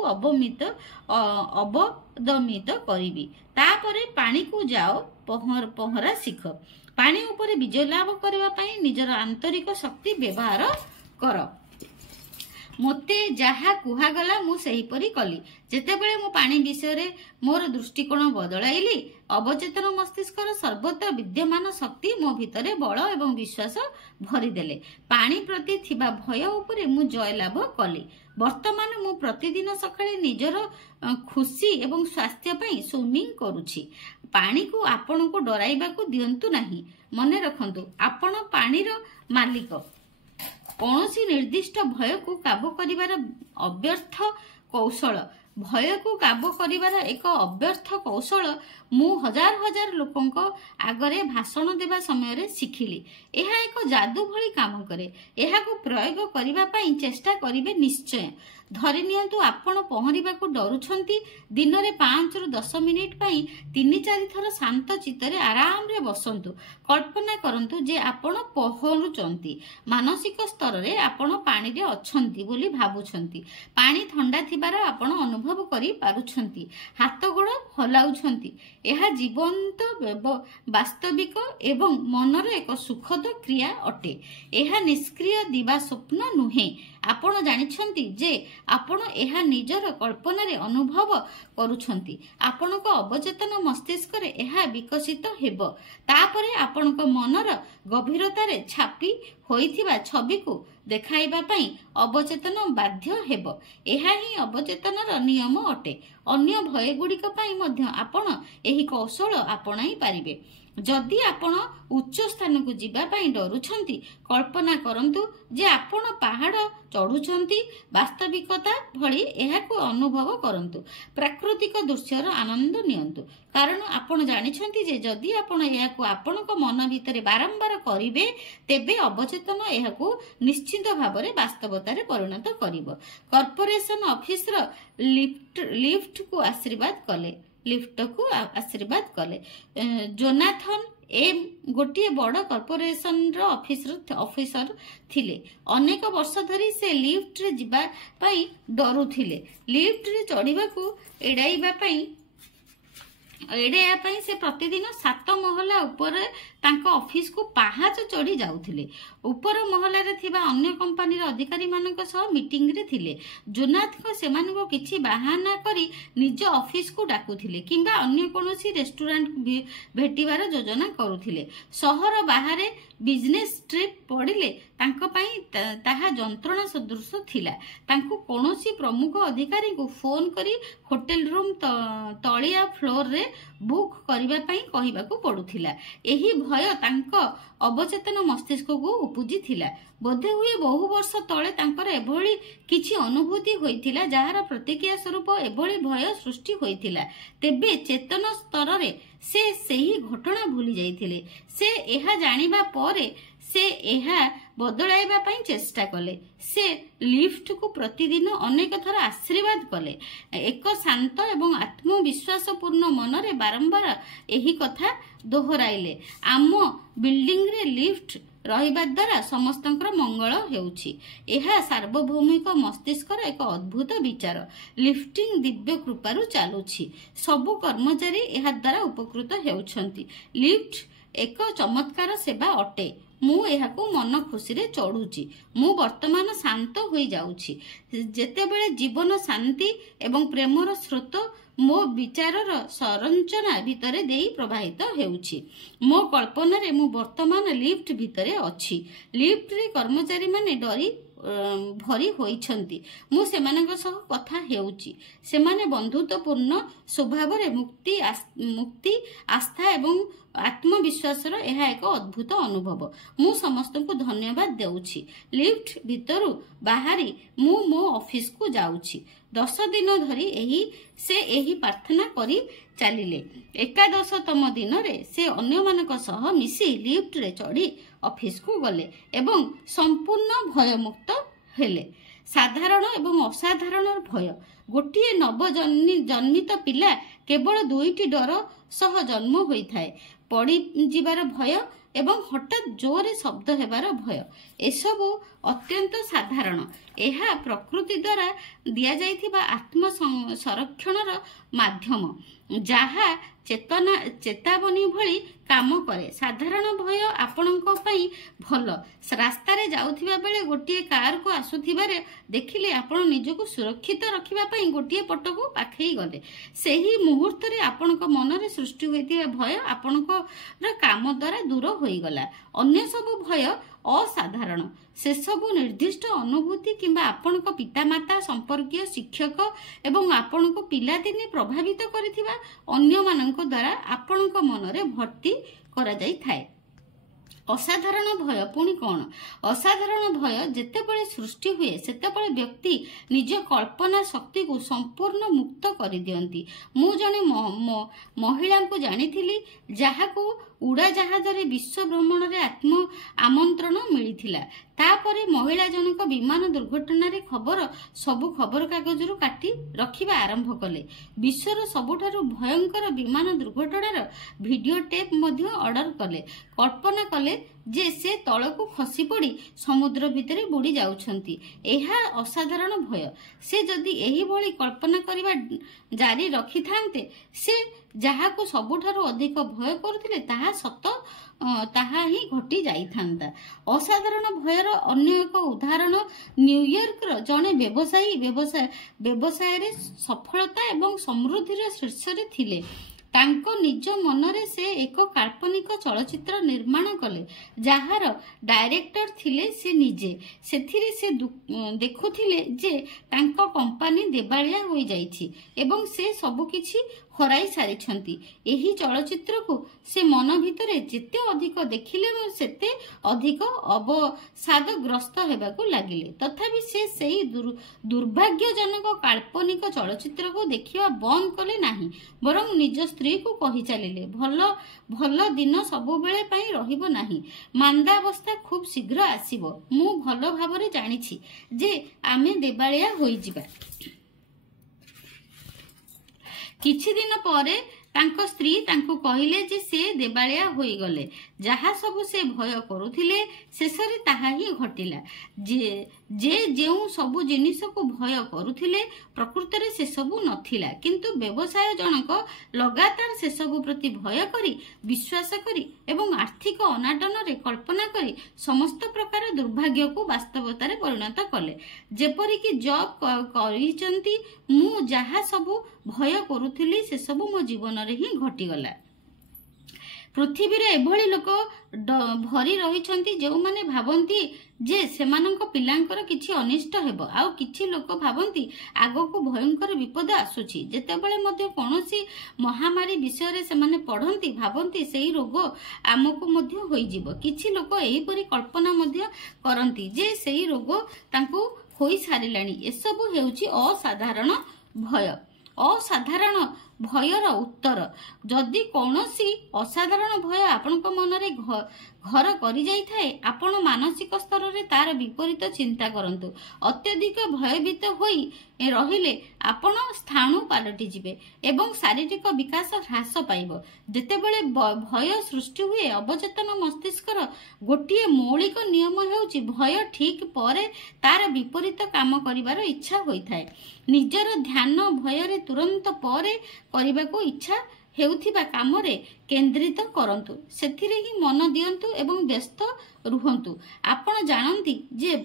ଅବଦମିତ କରିବି। ତାପରେ ପାଣିକୁ ଯାଅ, ପହଁରା ଶିଖ। ପାଣି ଉପରେ ବିଜୟ ଲାଭ କରିବା ପାଇଁ ନିଜର ଆନ୍ତରିକ ଶକ୍ତି ବ୍ୟବହାର କର। ମୋତେ ଯାହା କୁହାଗଲା ମୁଁ ସେହିପରି କଲି। ଯେତେବେଳେ ମୁଁ ପାଣି ବିଷୟରେ ମୋର ଦୃଷ୍ଟିକୋଣ ବଦଳାଇଲି ଅବଚେତନ ମସ୍ତିଷ୍କର ସର୍ବତ୍ର ବିଦ୍ୟମାନ ଶକ୍ତି ମୋ ଭିତରେ ବଳ ଏବଂ ବିଶ୍ୱାସ ଭରିଦେଲେ। ପାଣି ପ୍ରତି ଥିବା ଭୟ ଉପରେ ମୁଁ ଜୟଲାଭ କଲି। ବର୍ତ୍ତମାନ ମୁଁ ପ୍ରତିଦିନ ସକାଳେ ନିଜର ଖୁସି ଏବଂ ସ୍ୱାସ୍ଥ୍ୟ ପାଇଁ ସୁଇମିଂ କରୁଛି। ପାଣିକୁ ଆପଣଙ୍କୁ ଡରାଇବାକୁ ଦିଅନ୍ତୁ ନାହିଁ। ମନେ ରଖନ୍ତୁ ଆପଣ ପାଣିର ମାଲିକ। କୌଣସି ନିର୍ଦ୍ଦିଷ୍ଟ ଭୟକୁ କାବୁ କରିବାର ଏକ ଅବ୍ୟର୍ଥ କୌଶଳ ମୁଁ ହଜାର ହଜାର ଲୋକଙ୍କ ଆଗରେ ଭାଷଣ ଦେବା ସମୟରେ ଶିଖିଲି। ଏହା ଏକ ଯାଦୁ ଭଳି କାମ କରେ। ଏହାକୁ ପ୍ରୟୋଗ କରିବା ପାଇଁ ଚେଷ୍ଟା କରିବେ ନିଶ୍ଚୟ। ଧରିନିଅନ୍ତୁ ଆପଣ ପହଁରିବାକୁ ଡରୁଛନ୍ତି। ଦିନରେ 5ରୁ 10 ମିନିଟ୍ ପାଇଁ 3-4 ଥର ଶାନ୍ତ ଚିତ୍ତରେ ଆରାମରେ ବସନ୍ତୁ। କଳ୍ପନା କରନ୍ତୁ ଯେ ଆପଣ ପହଁରୁଛନ୍ତି। ମାନସିକ ସ୍ତରରେ ଆପଣ ପାଣିରେ ଅଛନ୍ତି ବୋଲି ଭାବୁଛନ୍ତି। ପାଣି ଥଣ୍ଡା ଥିବାର ଆପଣ ଅନୁଭବ କରିପାରୁଛନ୍ତି। ହାତ ଗୋଡ଼ ହଲାଉଛନ୍ତି। ଏହା ଜୀବନ୍ତ, ବାସ୍ତବିକ ଏବଂ ମନର ଏକ ସୁଖଦ କ୍ରିୟା ଅଟେ। ଏହା ନିଷ୍କ୍ରିୟ ଦିବା ସ୍ୱପ୍ନ ନୁହେଁ। ଆପଣ ଜାଣିଛନ୍ତି ଯେ ଆପଣ ଏହା ନିଜର କଳ୍ପନାରେ ଅନୁଭବ କରୁଛନ୍ତି। ଆପଣଙ୍କ ଅବଚେତନ ମସ୍ତିଷ୍କରେ ଏହା ବିକଶିତ ହେବ। ତାପରେ ଆପଣଙ୍କ ମନର ଗଭୀରତାରେ ଛାପି ହୋଇଥିବା ଛବିକୁ ଦେଖାଇବା ପାଇଁ ଅବଚେତନ ବାଧ୍ୟ ହେବ। ଏହା ହିଁ ଅବଚେତନର ନିୟମ ଅଟେ। ଅନ୍ୟ ଭୟଗୁଡ଼ିକ ପାଇଁ ମଧ୍ୟ ଆପଣ ଏହି କୌଶଳ ଆପଣାଇ ପାରିବେ। ଯଦି ଆପଣ ଉଚ୍ଚ ସ୍ଥାନକୁ ଯିବା ପାଇଁ ଡରୁଛନ୍ତି, କଳ୍ପନା କରନ୍ତୁ ଯେ ଆପଣ ପାହାଡ଼ ଚଢ଼ୁଛନ୍ତି। ବାସ୍ତବିକତା ଭଳି ଏହାକୁ ଅନୁଭବ କରନ୍ତୁ। ପ୍ରାକୃତିକ ଦୃଶ୍ୟର ଆନନ୍ଦ ନିଅନ୍ତୁ, କାରଣ ଆପଣ ଜାଣିଛନ୍ତି ଯେ ଯଦି ଆପଣ ଏହାକୁ ଆପଣଙ୍କ ମନ ଭିତରେ ବାରମ୍ବାର କରିବେ, ତେବେ ଅବଚେତନ ଏହାକୁ ନିଶ୍ଚିତ ଭାବରେ ବାସ୍ତବତାରେ ପରିଣତ କରିବ। କର୍ପୋରେସନ ଅଫିସର ଲିଫ୍ଟକୁ ଆଶୀର୍ବାଦ କଲେ। ଜୋନାଥନ ଏମ୍ ଗୋଟିଏ ବଡ଼ କର୍ପୋରେସନର ଅଫିସର ଥିଲେ। ଅନେକ ବର୍ଷ ଧରି ସେ ଲିଫ୍ଟରେ ଯିବା ପାଇଁ ଡରୁଥିଲେ। ଲିଫ୍ଟରେ ଚଢ଼ିବାକୁ ଏଡ଼ାଇବା ପାଇଁ ସେ ପ୍ରତିଦିନ 7 ମହଲା ଉପରେ ତାଙ୍କ ଅଫିସକୁ ପାହାଚ ଚଢ଼ି ଯାଉଥିଲେ। ଉପର ମହଲାରେ ଥିବା ଅନ୍ୟ କମ୍ପାନୀର ଅଧିକାରୀମାନଙ୍କ ସହ ମିଟିଂରେ ଥିଲେ। ଜୋନାଥନ ସେମାନଙ୍କୁ କିଛି ବାହାନା କରି ନିଜ ଅଫିସକୁ ଡାକୁଥିଲେ କିମ୍ବା ଅନ୍ୟ କୌଣସି ରେଷ୍ଟୁରାଣ୍ଟ ଭେଟିବାର ଯୋଜନା କରୁଥିଲେ। ସହର ବାହାରେ ବିଜନେସ୍ ଟ୍ରିପ୍ ପଡ଼ିଲେ ତାଙ୍କ ପାଇଁ ତାହା ଯନ୍ତ୍ରଣା ସଦୃଶ ଥିଲା। ତାଙ୍କୁ କୌଣସି ପ୍ରମୁଖ ଅଧିକାରୀଙ୍କୁ ଫୋନ୍ କରି ହୋଟେଲ ରୁମ୍ ତଳିଆ ଫ୍ଲୋରରେ ବୁକ୍ କରିବା ପାଇଁ କହିବାକୁ ପଡୁଥିଲା। ଏହି ଭୟ ତାଙ୍କ ଅବଚେତନ ମସ୍ତିଷ୍କକୁ ଉପୁଜିଥିଲା। ବୋଧହୁଏ ବହୁ ବର୍ଷ ତଳେ ତାଙ୍କର ଏଭଳି କିଛି ଅନୁଭୂତି ହୋଇଥିଲା ଯାହାର ପ୍ରତିକ୍ରିୟା ସ୍ୱରୂପ ଏଭଳି ଭୟ ସୃଷ୍ଟି ହୋଇଥିଲା। ତେବେ ଚେତନ ସ୍ତରରେ ସେ ସେହି ଘଟଣା ଭୁଲି ଯାଇଥିଲେ। ସେ ଏହା ଜାଣିବା ପରେ ସେ ଏହା ବଦଳାଇବା ପାଇଁ ଚେଷ୍ଟା କଲେ। ସେ ଲିଫ୍ଟକୁ ପ୍ରତିଦିନ ଅନେକ ଥର ଆଶୀର୍ବାଦ କଲେ। ଏକ ଶାନ୍ତ ଏବଂ ଆତ୍ମବିଶ୍ୱାସପୂର୍ଣ୍ଣ ମନରେ ବାରମ୍ବାର ଏହି କଥା ଦୋହରାଇଲେ। ଆମ ବିଲ୍ଡିଂରେ ଲିଫ୍ଟ ରହିବା ଦ୍ୱାରା ସମସ୍ତଙ୍କର ମଙ୍ଗଳ ହେଉଛି। ଏହା ସାର୍ବଭୌମିକ ମସ୍ତିଷ୍କର ଏକ ଅଦ୍ଭୁତ ବିଚାର। ଲିଫ୍ଟିଂ ଦିବ୍ୟ କୃପାରୁ ଚାଲୁଛି। ସବୁ କର୍ମଚାରୀ ଏହା ଦ୍ୱାରା ଉପକୃତ ହେଉଛନ୍ତି। ଲିଫ୍ଟ ଏକ ଚମତ୍କାର ସେବା ଅଟେ। ମୁଁ ଏହାକୁ ମନ ଖୁସିରେ ଚଢ଼ୁଛି। ମୁଁ ବର୍ତ୍ତମାନ ଶାନ୍ତ ହୋଇଯାଉଛି। ଯେତେବେଳେ ଜୀବନ ଶାନ୍ତି ଏବଂ ପ୍ରେମର ସ୍ରୋତ ମୋ ବିଚାରର ସଂରଚନା ଭିତରେ ଦେଇ ପ୍ରବାହିତ ହେଉଛି। ମୋ କଳ୍ପନାରେ ମୁଁ ବର୍ତ୍ତମାନ ଲିଫ୍ଟ ଭିତରେ ଅଛି। ଲିଫ୍ଟରେ କର୍ମଚାରୀମାନେ ଭରି ହୋଇଛନ୍ତି। ମୁଁ ସେମାନଙ୍କ ସହ କଥା ହେଉଛି। ସେମାନେ ବନ୍ଧୁତ୍ୱପୂର୍ଣ୍ଣ ସ୍ୱଭାବରେ ମୁକ୍ତି ଆସ୍ଥା ଏବଂ ଆତ୍ମବିଶ୍ୱାସର ଏହା ଏକ ଅଦ୍ଭୁତ ଅନୁଭବ। ମୁଁ ସମସ୍ତଙ୍କୁ ଧନ୍ୟବାଦ ଦେଉଛି। ଲିଫ୍ଟ ଭିତରୁ ବାହାରି ମୁଁ ମୋ ଅଫିସକୁ ଯାଉଛି। 10 ଦିନ ଧରି ସେ ଏହି ପ୍ରାର୍ଥନା କରି ଚାଲିଲେ। 11ତମ ଦିନରେ ସେ ଅନ୍ୟମାନଙ୍କ ସହ ମିଶି ଲିଫ୍ଟରେ ଚଢ଼ି ଅଫିସକୁ ଗଲେ ଏବଂ ସମ୍ପୂର୍ଣ୍ଣ ଭୟମୁକ୍ତ ହେଲେ। ସାଧାରଣ ଏବଂ ଅସାଧାରଣ ଭୟ। ଗୋଟିଏ ନବଜନ୍ମିତ ପିଲା କେବଳ 2ଟି ଡର ସହ ଜନ୍ମ ହୋଇଥାଏ। ପଡ଼ିଯିବାର ଭୟ ଏବଂ ହଠାତ୍ ଜୋରରେ ଶବ୍ଦ ହେବାର ଭୟ। ଏସବୁ ଅତ୍ୟନ୍ତ ସାଧାରଣ। ଏହା ପ୍ରକୃତି ଦ୍ୱାରା ଦିଆଯାଇଥିବା ଆତ୍ମ ସଂରକ୍ଷଣର ମାଧ୍ୟମ, ଯାହା ଚେତାବନୀ ଭଳି କାମ କରେ। ସାଧାରଣ ଭୟ ଆପଣଙ୍କ ପାଇଁ ଭଲ। ରାସ୍ତାରେ ଯାଉଥିବା ବେଳେ ଗୋଟିଏ କାରକୁ ଆସୁଥିବାରେ ଦେଖିଲେ ଆପଣ ନିଜକୁ ସୁରକ୍ଷିତ ରଖିବା ପାଇଁ ଗୋଟିଏ ପଟକୁ ପାଖେଇ ଗଲେ। ସେହି ମୁହୂର୍ତ୍ତରେ ଆପଣଙ୍କ ମନରେ ସୃଷ୍ଟି ହୋଇଥିବା ଭୟ ଆପଣଙ୍କର କାମ ଦ୍ୱାରା ଦୂର ହୋଇଗଲା। ଅନ୍ୟ ସବୁ ଭୟ ଅସାଧାରଣ। ସେସବୁ ନିର୍ଦ୍ଦିଷ୍ଟ ଅନୁଭୂତି କିମ୍ବା ଆପଣଙ୍କ ପିତାମାତା, ସମ୍ପର୍କୀୟ, ଶିକ୍ଷକ ଏବଂ ଆପଣଙ୍କୁ ପିଲାଦିନେ ପ୍ରଭାବିତ କରିଥିବା ଅନ୍ୟମାନଙ୍କ ଦ୍ୱାରା ଆପଣଙ୍କ ମନରେ ଭର୍ତ୍ତି କରାଯାଇଥାଏ। ଅସାଧାରଣ ଭୟ ପୁଣି କ'ଣ? ଅସାଧାରଣ ଭୟ ଯେତେବେଳେ ସୃଷ୍ଟି ହୁଏ ସେତେବେଳେ ବ୍ୟକ୍ତି ନିଜ କଳ୍ପନା ଶକ୍ତିକୁ ସମ୍ପୂର୍ଣ୍ଣ ମୁକ୍ତ କରିଦିଅନ୍ତି। ମୁଁ ଜଣେ ମହିଳାଙ୍କୁ ଜାଣିଥିଲି ଯାହାକୁ ଉଡ଼ାଜାହାଜରେ ବିଶ୍ୱ ଭ୍ରମଣରେ ଆମନ୍ତ୍ରଣ ମିଳିଥିଲା। ତାପରେ ମହିଳା ଜଣକ ବିମାନ ଦୁର୍ଘଟଣାରେ ଖବର ସବୁ ଖବରକାଗଜରୁ କାଟି ରଖିବା ଆରମ୍ଭ କଲେ। ବିଶ୍ୱର ସବୁଠାରୁ ଭୟଙ୍କର ବିମାନ ଦୁର୍ଘଟଣାର ଭିଡିଓ ଟେପ୍ ମଧ୍ୟ ଅର୍ଡର କଲେ। କଳ୍ପନା କଲେ जे से तळकु खसी पड़ी समुद्र भितरे बुड़ी जाउछंती। एहा असाधारण भय। से जदि एही भली कल्पना करिबा जारी रखी थांते से जहाको सबुठारु अधिक भय करुथिले ताहा सत ताहा ही घटी जाई थांता। असाधारण भयर अन्य एक उदाहरण न्यूयॉर्क रो जणे व्यवसाय रे सफलता एवं समृद्धि रे शीर्ष रे थिले। तांको निज मनरे से एक काल्पनिक चलचित्र निर्माण कले जहार डायरेक्टर थिले से निजे। सेथिरे से देखुथिले जे तांको कंपनी देबालिया होई जाईछि एवं से सब किछि हराई सारिछंती। एही चलचित्र को से मन भितरे जेते अधिक देखिले सेते अधिक अवसादग्रस्त हेबाकू लागिले। तथापि से सेही दुर्भाग्यजनक काल्पनिक चलचित्र को देखिबा बंद कले नाही, बरं निज स्त्री को कहि चलिले भल दिन सबु बेले पई रहिबो नाही। मांदावस्था खूब शीघ्र आसीबो। मु भल भाबरे जानिछि जे आमे देबालिया होई जिबा। किछि दिन परे तांको स्त्री तांको कहिले जे से देबालिया होई गले। जहा सब से भय करुथिले शेषरे ताहा ही घटिला। जे जेउ सबु जिनिस को भय करुथिले प्रकृत रे से सबु नथिला, किंतु व्यवसाय जनक लगातार से सबु प्रति भय करी विश्वास करी एवं आर्थिक अनाटन रे कल्पना करी समस्त प्रकार दुर्भाग्य को वास्तवता रे परिणत कले। जेपरि कि जॉब करिचंती मु जहा सबु भय करुथिली से सबु मो जीवन रे ही घटिगला। पृथ्वी रे एभली लोक भरी रहिछंती जो माने भाबंती जे सेमानंक पिलांकर किछि अनिष्ट हेबो। आउ किछि लोक भाबंती आगो को भयंकर विपद आसुछि। जेतेबेले मध्ये कोनोसी महामारी विषय रे सेमाने पढंती भाबंती सेही रोग आमको मध्ये होई जिवो। किछि लोक एही परि कल्पना मध्ये करंती जे सेही रोग तांको होई सारिलाणी। एसबु हेउछि असाधारण भय। असाधारण भयर उत्तर जदि कौनसी असाधारण भय आपनक मनरे घर करि जाई थाए आपण मानसिक स्तर रे तार विपरीत चिंता करंतु। अत्यधिक भयभीत होई रहिले आपण स्थाणु पालटि जिवे एवं शारीरिक विकास ह्रास पाइबो। जेतेबेले भय सृष्टि हुए अवचेतन मस्तिष्कर गोटिए मौलिक नियम हेउची भय ठीक परे तार विपरीत काम करिवार इच्छा होई थाए। निजर ध्यान भय रे तुरंत परे करिबाको इच्छा हेउथिबा कामरे केंद्रित करंतु। सेथिरे ही मन दियंतु एवं व्यस्त रुहंतु। आपण जानंती जे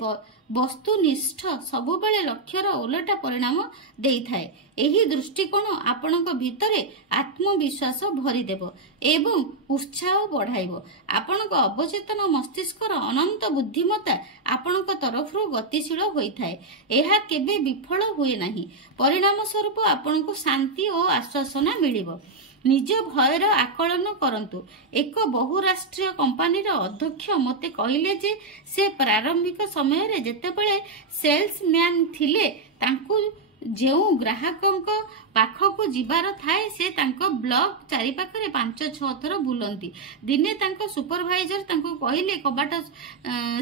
वस्तुनिष्ठ सबुबेले लक्ष्यर ओलटा परिणाम देई थाए। एही दृष्टिकोण आपणक भितरे आत्मविश्वास भरी देबो एवं उत्साह बढ़ाइबो। आपणक अवचेतन मस्तिष्कर अनंत बुद्धिमत्ता आपणक तरफरु गतिशील होई थाए। एहा केबे विफल हुए नाही। परिणाम स्वरूप आपणक शांति और आश्वासना मिलिबो। निज भयर आकलन करंतु। एक बहुराष्ट्रीय कंपनी अध्यक्ष मते कहिले जे से प्रारंभिक समय रे जेतेबेले सेल्समैन थिले तांकु जेउ ग्राहकंक पाखकु जिबार थाए से तांको ब्लॉक चारि पाखरे 5-6 थर बुलंती। दिने तांको सुपरवाइजर तांको कहिले कबाट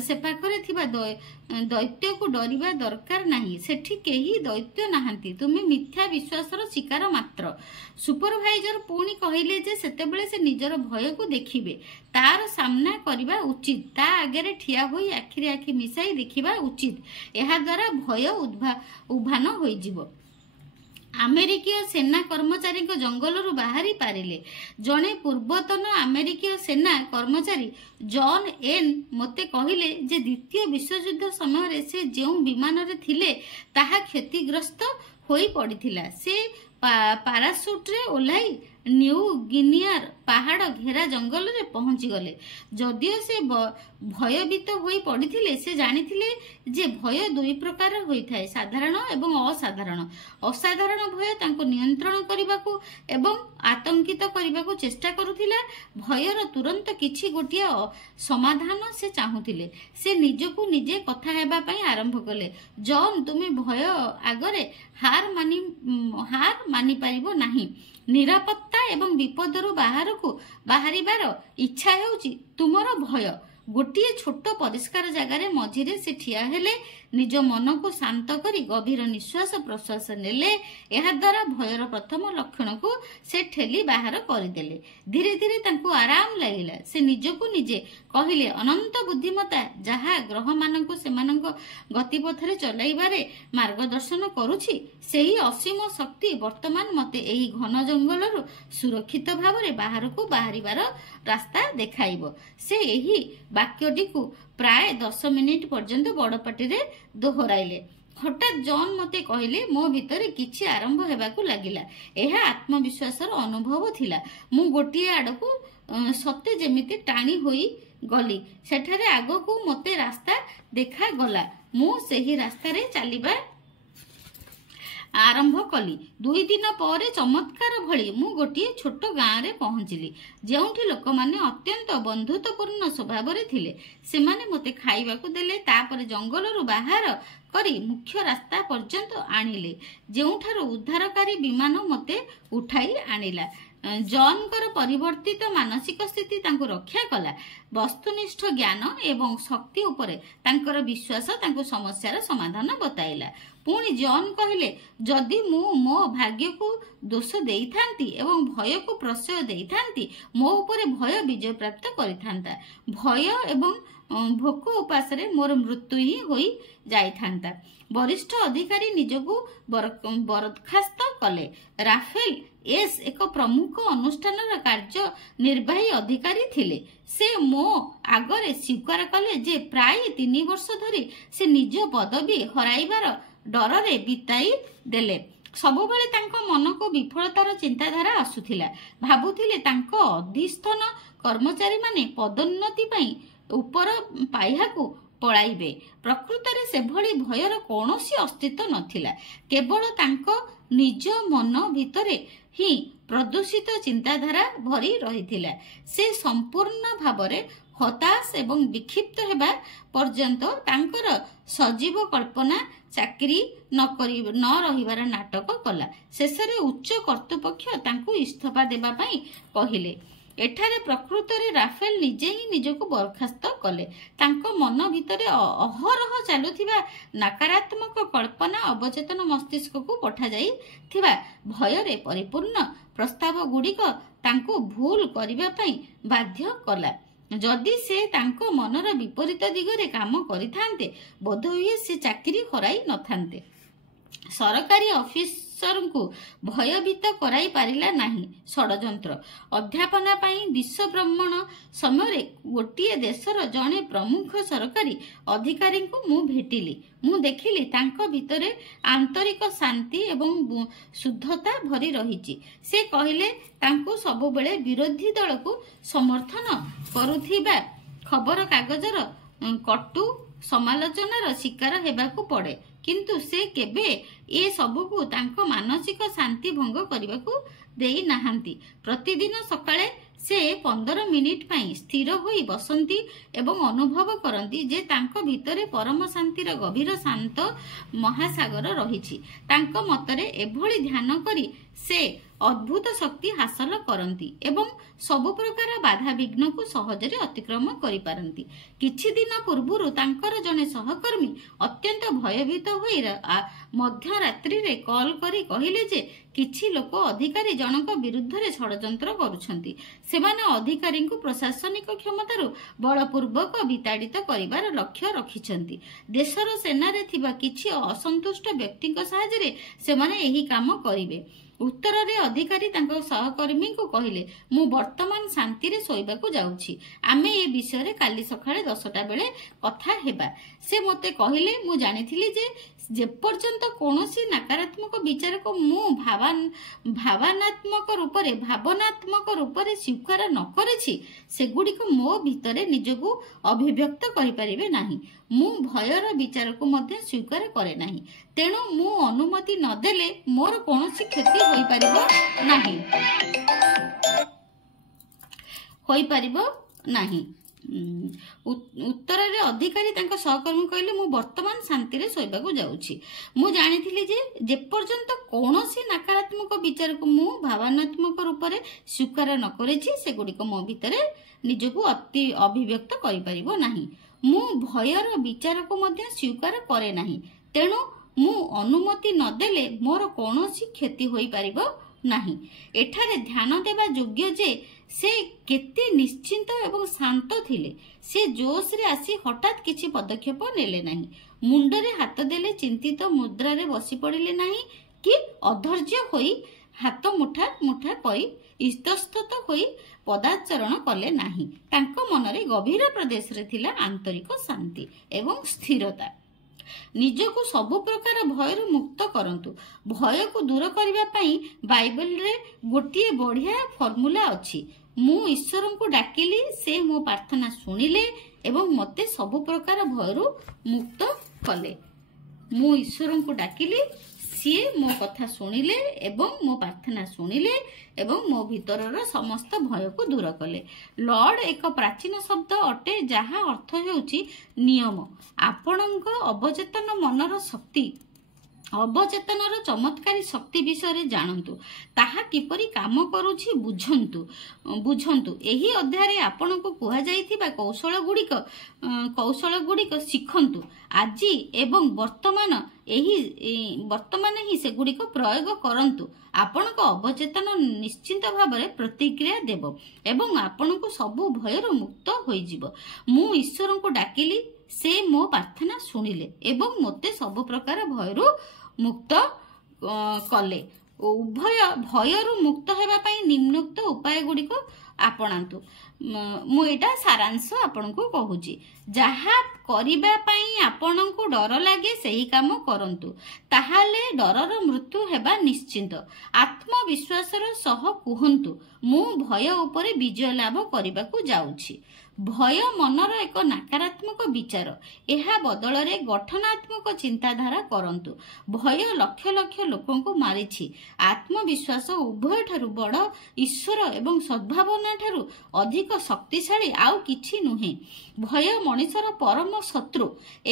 से पाखरे थिबा दैत्य को डरिबा दरकार नाही। सेठी केही दैत्य नाहांती, तुमे मिथ्या विश्वासर शिकार मात्र। सुपरवाइजर पुणी कहिले जे सेतेबेले से निजर भय को देखिबे, तार सामना करिबा उचित, ता आगे ठिया होई आखिरे आखि मिसाई देखिबा उचित। एहा द्वारा भय उभान होई जिवो। अमेरिकीय सेना कर्मचारी को जंगलरू बाहरी पारिले। जने पूर्वतन अमेरिकीय सेना कर्मचारी जॉन एन मते कहिले जे द्वितीय विश्वयुद्ध समय रे से जेउ विमान रे थिले ताहा क्षतिग्रस्त होई पड़िथिला। से पाराशूट रे ओलाई न्यू गिनियार पहाड़ घेरा जंगल रे पहुंची गले। जदियो से भयभीत होई पड़िथिले से जानिथिले जे भय दुई प्रकार होई थाए, साधारण एवं असाधारण। असाधारण भय तांको नियंत्रण करिबाकू एवं आतंकित करिबाकू चेष्टा करुथिला। भयर तुरंत किछि गोटिया समाधान से चाहुथिले। से निजकू निजे कथा हेबा पई आरंभ कले। जॉन तुमे भय आगरे हार मानि पारिबो नाही। निरापत्ता एवं विपदरू बाहरिबार इच्छा हेउची तुमर भय। गोटिए छोट परिष्कार जगार मझिरे से ठिया हेले निज मन को शांत करी गभीर निश्वास प्रश्वास नेले। एहा द्वारा भयर प्रथम लक्षण को से ठेली बाहर करदेले। धीरे धीरे तांको आराम लागिला। से निजको निजे कहिले अनंत बुद्धिमता जहा ग्रह मानक सेमानक गतिपथरे चलाइबारे मार्गदर्शन करुछि सेही असीम शक्ति वर्तमान मते एही घन जंगलरु सुरक्षित भावरे बाहर को बाहरिबार रास्ता देखाइबो। से एही वाक्यटी को प्राय 10 मिनिट पर्यंत बड़ पाटिरे दोहराइले। हठात जॉन मते कहले मो भितरे किछि आरंभ हेबाकू लागिला। एहा आत्मविश्वासर अनुभव थिला। मु गोटिए आडकू सते जेमिति टाणी होई गली। सेठारे आगकू मते रास्ता देखा गला। मु सेही रास्ता रे चलिबा आरंभ कली। 2 दिन पर चमत्कार भली मु गोटिए छोट गाँव रे पहुंचली जेउठी लोक माने अत्यंत बंधुत्वपूर्ण स्वभाव रे थिले। सेमाने मते खाइबाकू देले। तापर जंगलरु बाहर करी मुख्य रास्ता पर्यंत आनिले जेउठार उद्धारकारी विमान मते उठाई आनिला। जॉनकर परिवर्तित मानसिक स्थिति तांको रक्षा कला। वस्तुनिष्ठ ज्ञान एवं शक्ति उपरे तांकर विश्वास तांको समस्यार समाधान बताइला। पुणी जॉन कहले जदि मु मो भाग्य को दोष देइथांती एवं भय को प्रश्रय देइथांती मो उपरे भय विजय प्राप्त करिथांता। भय एवं भोक उपास रे मोर मृत्यु ही होई जाइथांता। वरिष्ठ अधिकारी निजको बरखास्त कले। राफेल एस एक प्रमुख अनुष्ठान कार्य निर्वाही अधिकारी थिले। से मो आगरे स्वीकार कले जे प्राय 3 वर्ष धरी से निज पदवी हराइबार डर बिताई देले। सबुबले तांको मन को विफलतार चिंताधारा आसुथिला। भाबुथिले तांको अधिस्थन कर्मचारी माने पदोन्नति पई ऊपर पाइहाकू पळाइबे। प्रकृत रे से भली भयर कोनोसी अस्तित्व नथिला। केवल तांको निज मन भितरे ही प्रदूषित चिंताधारा भरी रहिथिला। से संपूर्ण भावरे हताश एवं विक्षिप्त हेबा पर्यंत तांकर सजीव कल्पना चाकरी न रहिबार नाटक कला। शेषरे उच्च कर्तृपक्ष तांको इस्तीफा देबा पई कहिले। एठारे प्रकृत रे राफेल निजे ही निजको बरखास्त कले। तांको मन भितरे अहरह चालुथिबा नकारात्मक कल्पना अवचेतन मस्तिष्क को पठा जाई थिबा भयरे परिपूर्ण प्रस्ताव गुड़िक तांको भूल करिबा पई बाध्य कला। जदि से तांको मनर विपरीत दिगरे काम करिथांते बोधहुए से चाकरी हराई नथांते। सरकारी ऑफिसर को भयभीत कराई पारिला नाही षडयंत्र। अध्यापना पाई विश्व भ्रमण समय गोटे देशर जड़े प्रमुख सरकारी अधिकारी को मु भेटिली। मु देखिली तांको भितरे आंतरिक शांति एवं शुद्धता भरी रहिछि। से कहिले तांको सबुबेले विरोधी दल को समर्थन करुथिबा खबर कागजर कटु समालोचनार शिकार हेबाकू पड़े। किंतु से केबे ए सबको तांको मानसिक शांति भंग करबाकू देई नाहांती। प्रतिदिन सकाळे से 15 मिनिट पाई स्थिर होई बसंती एवं अनुभव करंती जे तांको भितरे परम शांतिर गभीर शांत महासागर रहिछि। तांको मतरे एभली ध्यान करी से अद्भुत शक्ति हासिल करंती एवं सबु प्रकार बाधा विघ्न को सहजरे अतिक्रम करि पारंती। किछि दिन पूर्वरु तांकर जने सहकर्मी अत्यंत भयभीत होई मध्य रात्रि रे कॉल करी कहिले जे किछि लोक अधिकारी जनक विरुद्ध रे षडयंत्र करूछंती। सेमाने अधिकारी को प्रशासनिक क्षमतारु बलपूर्वक विताड़ित करिवार लक्ष्य रखिछंती। देशर सेना रे थिबा किछि असंतुष्ट व्यक्ति सहायता रे सेमाने एही काम करिवे। उत्तर रे अधिकारी तांको सहकर्मी को कहिले मु वर्तमान शांति रे सोइबाकू जाउछि। आमे ए विषय रे काली सखाळे 10टा बेले कथा हेबा। से मते कहिले मु जानिथिली जे पर्यंत कोनोसी नकारात्मक विचार को मु भावनात्मक रूप रे स्वीकार न करेछि सेगुडी को मो भितरे निजको अभिव्यक्त करि परिबे नाही। मु भयर विचार को मध्य स्वीकार करे नाही। तेणु मु अनुमति न देले मोर कोनोसी क्षति होई परिबो नाही। उत्तर रे अधिकारी तांको सहकर्मी कहले मु वर्तमान शांति रे सोइबाकू जाउछि। मु जानिथिली जे पर्यंत कोनोसी नकारात्मक विचार को मु भावनात्मक रूप रे स्वीकार न करेछि सेगुडी को मो भितरे निजको अति अभिव्यक्त करि परिबो नाही। ମୁଁ ଭୟର ବିଚାରକୁ ମଧ୍ୟ ସ୍ୱୀକାର କରେ ନାହିଁ। ତେଣୁ ମୁଁ ଅନୁମତି ନଦେଲେ ମୋର କୌଣସି କ୍ଷତି ହୋଇପାରିବ ନାହିଁ। ଏଠାରେ ଧ୍ୟାନ ଦେବା ଯୋଗ୍ୟ ଯେ ସେ କେତେ ନିଶ୍ଚିନ୍ତ ଏବଂ ଶାନ୍ତ ଥିଲେ। ସେ ଜୋଶରେ ଆସି ହଠାତ୍ କିଛି ପଦକ୍ଷେପ ନେଲେ ନାହିଁ, ମୁଣ୍ଡରେ ହାତ ଦେଲେ ଚିନ୍ତିତ ମୁଦ୍ରାରେ ବସି ପଡ଼ିଲେ ନାହିଁ, କି ଅଧୈର୍ଯ୍ୟ ହୋଇ ହାତ ମୁଠା ମୁଠା କରି ଇତସ୍ତତ ହୋଇ ପଦାଚରଣ କଲେ ନାହିଁ। ତାଙ୍କ ମନରେ ଗଭୀର ପ୍ରଦେଶରେ ଥିଲା ଆନ୍ତରିକ ଶାନ୍ତି ଏବଂ ସ୍ଥିରତା। ନିଜକୁ ସବୁ ପ୍ରକାର ଭୟରୁ ମୁକ୍ତ କରନ୍ତୁ। ଭୟକୁ ଦୂର କରିବା ପାଇଁ ବାଇବେଲରେ ଗୋଟିଏ ବଢିଆ ଫର୍ମୁଲା ଅଛି। ମୁଁ ଈଶ୍ୱରଙ୍କୁ ଡାକିଲି, ସେ ମୋ ପ୍ରାର୍ଥନା ଶୁଣିଲେ ଏବଂ ମୋତେ ସବୁ ପ୍ରକାର ଭୟରୁ ମୁକ୍ତ କଲେ। ମୁଁ ଈଶ୍ୱରଙ୍କୁ ଡାକିଲି, ସିଏ ମୋ କଥା ଶୁଣିଲେ ଏବଂ ମୋ ପ୍ରାର୍ଥନା ଶୁଣିଲେ ଏବଂ ମୋ ଭିତରର ସମସ୍ତ ଭୟକୁ ଦୂର କଲେ। ଲର୍ଡ ଏକ ପ୍ରାଚୀନ ଶବ୍ଦ ଅଟେ ଯାହା ଅର୍ଥ ହେଉଛି ନିୟମ। ଆପଣଙ୍କ ଅବଚେତନ ମନର ଶକ୍ତି, ଅବଚେତନର ଚମତ୍କାରୀ ଶକ୍ତି ବିଷୟରେ ଜାଣନ୍ତୁ। ତାହା କିପରି କାମ କରୁଛି ବୁଝନ୍ତୁ। ଏହି ଅଧ୍ୟାୟରେ ଆପଣଙ୍କୁ କୁହାଯାଇଥିବା କୌଶଳ ଗୁଡ଼ିକ ଶିଖନ୍ତୁ। ଆଜି ଏବଂ ବର୍ତ୍ତମାନ ହିଁ ସେଗୁଡ଼ିକ ପ୍ରୟୋଗ କରନ୍ତୁ। ଆପଣଙ୍କ ଅବଚେତନ ନିଶ୍ଚିତ ଭାବରେ ପ୍ରତିକ୍ରିୟା ଦେବ ଏବଂ ଆପଣଙ୍କୁ ସବୁ ଭୟରୁ ମୁକ୍ତ ହୋଇଯିବ। ମୁଁ ଈଶ୍ୱରଙ୍କୁ ଡାକିଲି, ସେ ମୋ ପ୍ରାର୍ଥନା ଶୁଣିଲେ ଏବଂ ମୋତେ ସବୁ ପ୍ରକାର ଭୟରୁ ମୁକ୍ତ କଲେ। ଭୟରୁ ମୁକ୍ତ ହେବା ପାଇଁ ନିମ୍ନୋକ୍ତ ଉପାୟ ଗୁଡ଼ିକ ଆପଣାନ୍ତୁ। ମୁଁ ଏଇଟା ସାରାଂଶ ଆପଣଙ୍କୁ କହୁଛି। ଯାହା କରିବା ପାଇଁ ଆପଣଙ୍କୁ ଡର ଲାଗେ ସେହି କାମ କରନ୍ତୁ, ତାହେଲେ ଡରର ମୃତ୍ୟୁ ହେବା ନିଶ୍ଚିତ। ଆତ୍ମବିଶ୍ୱାସର ସହ କୁହନ୍ତୁ, ମୁଁ ଭୟ ଉପରେ ବିଜୟ ଲାଭ କରିବାକୁ ଯାଉଛି। ଭୟ ମନର ଏକ ନକାରାତ୍ମକ ବିଚାର। ଏହା ବଦଳରେ ଗଠନାତ୍ମକ ଚିନ୍ତାଧାରା କରନ୍ତୁ। ଭୟ ଲକ୍ଷ ଲକ୍ଷ ଲୋକଙ୍କୁ ମାରିଛି। ଆତ୍ମବିଶ୍ୱାସ ଉଭୟଠାରୁ ବଡ଼, ଈଶ୍ୱର ଏବଂ ସଦ୍ଭାବନା ଠାରୁ ଅଧିକ ଶକ୍ତିଶାଳୀ ଆଉ କିଛି ନୁହେଁ। ଭୟ ମଣିଷର ପରମ ଶତ୍ରୁ।